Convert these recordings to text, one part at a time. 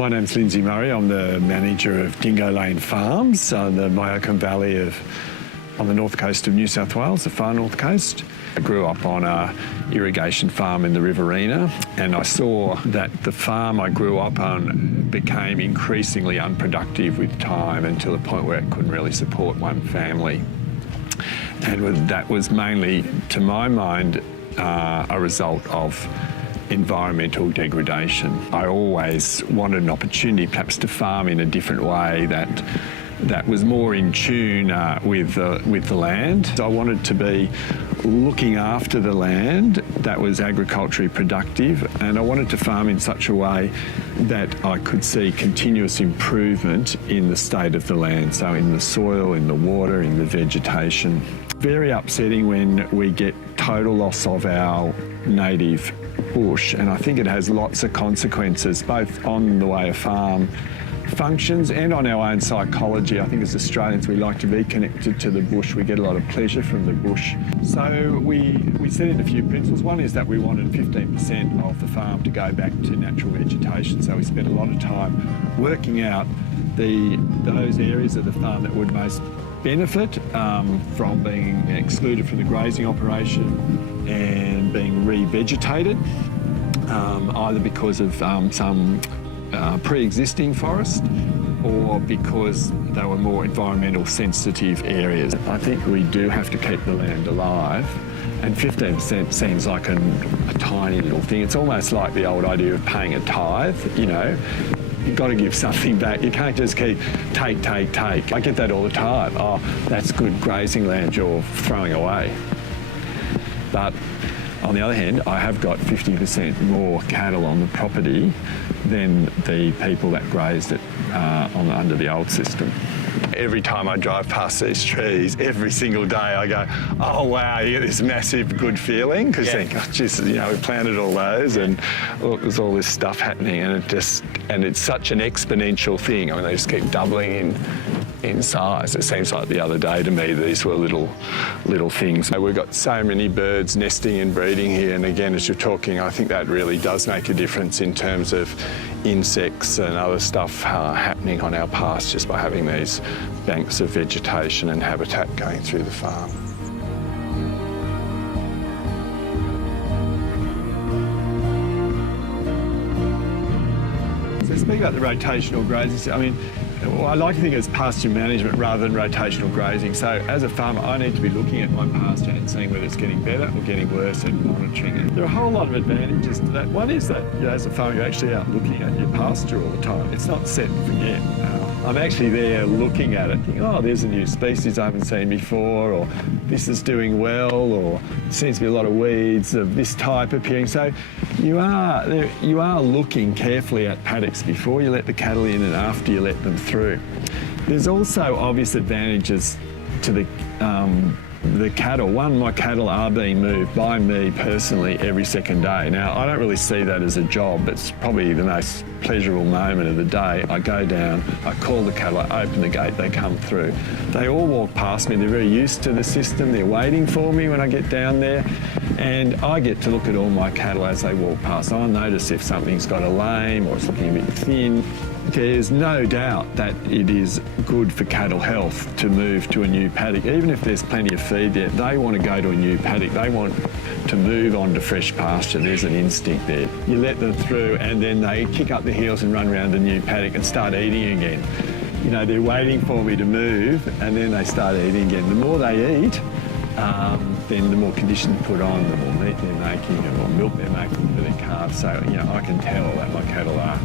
My name's Lindsay Murray. I'm the manager of Dingo Lane Farms on the Myocombe Valley on the north coast of New South Wales, the far north coast. I grew up on a irrigation farm in the Riverina, and I saw that the farm I grew up on became increasingly unproductive with time until a point where it couldn't really support one family. And that was mainly, to my mind, a result of environmental degradation. I always wanted an opportunity perhaps to farm in a different way that was more in tune with the land. I wanted to be looking after the land that was agriculturally productive, and I wanted to farm in such a way that I could see continuous improvement in the state of the land, so in the soil, in the water, in the vegetation. Very upsetting when we get total loss of our native bush, and I think it has lots of consequences, both on the way a farm functions and on our own psychology. I think as Australians we like to be connected to the bush. We get a lot of pleasure from the bush. So we set in a few principles. One is that we wanted 15% of the farm to go back to natural vegetation, so we spent a lot of time working out those areas of the farm that would most benefit from being excluded from the grazing operation and being re-vegetated, either because of some pre-existing forest or because they were more environmental sensitive areas. I think we do have to keep the land alive, and 15% seems like a tiny little thing. It's almost like the old idea of paying a tithe, you know. You've got to give something back. You can't just keep take. I get that all the time. Oh, that's good grazing land you're throwing away. But on the other hand, I have got 50% more cattle on the property than the people that grazed it under the old system. Every time I drive past these trees, every single day I go, oh wow, you get this massive good feeling, because you think, oh geez, you know, we planted all those and there's all this stuff happening, and it's such an exponential thing. I mean, they just keep doubling in size. It seems like the other day to me these were little things. We've got so many birds nesting and breeding here, and again, as you're talking, I think that really does make a difference in terms of insects and other stuff happening on our pastures by having these banks of vegetation and habitat going through the farm. So speaking about the rotational grazing, I mean, well, I like to think of it as pasture management rather than rotational grazing. So as a farmer, I need to be looking at my pasture and seeing whether it's getting better or getting worse and monitoring it. There are a whole lot of advantages to that. One is that, you know, as a farmer, you're actually out looking at your pasture all the time. It's not set and forget. I'm actually there looking at it, thinking, oh, there's a new species I haven't seen before, or this is doing well, or there seems to be a lot of weeds of this type appearing. So you are looking carefully at paddocks before you let the cattle in and after you let them through. There's also obvious advantages to the cattle. One, my cattle are being moved by me personally every second day. Now, I don't really see that as a job. It's probably the most pleasurable moment of the day. I go down, I call the cattle, I open the gate, they come through. They all walk past me. They're very used to the system. They're waiting for me when I get down there. And I get to look at all my cattle as they walk past. I'll notice if something's got a lame or it's looking a bit thin. There's no doubt that it is good for cattle health to move to a new paddock. Even if there's plenty of feed there, they want to go to a new paddock. They want to move on to fresh pasture. There's an instinct there. You let them through and then they kick up the heels and run around the new paddock and start eating again. You know, they're waiting for me to move and then they start eating again. The more they eat, then the more conditions put on, the more meat they're making, the more milk they're making for their calves. So, you know, I can tell that my cattle are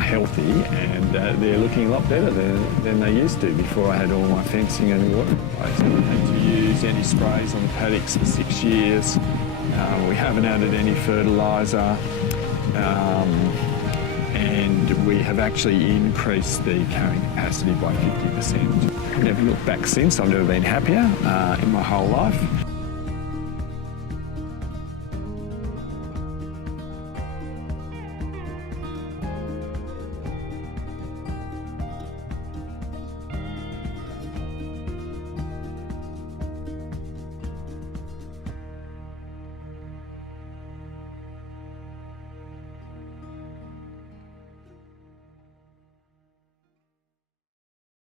healthy and they're looking a lot better than they used to before I had all my fencing and water in place. I haven't had to use any sprays on the paddocks for 6 years. We haven't added any fertiliser. And we have actually increased the carrying capacity by 50%. I've never looked back since. I've never been happier in my whole life.